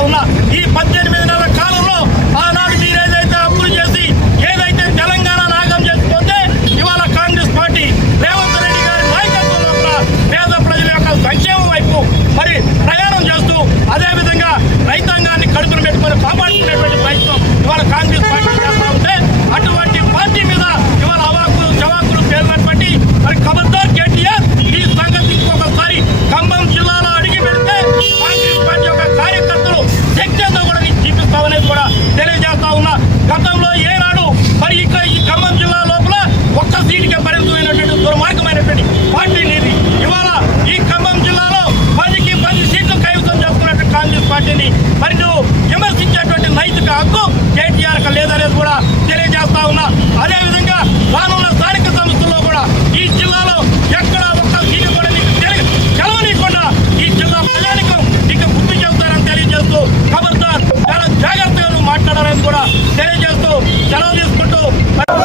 ఉన్న ఈ పద్దెనిమిది Oh,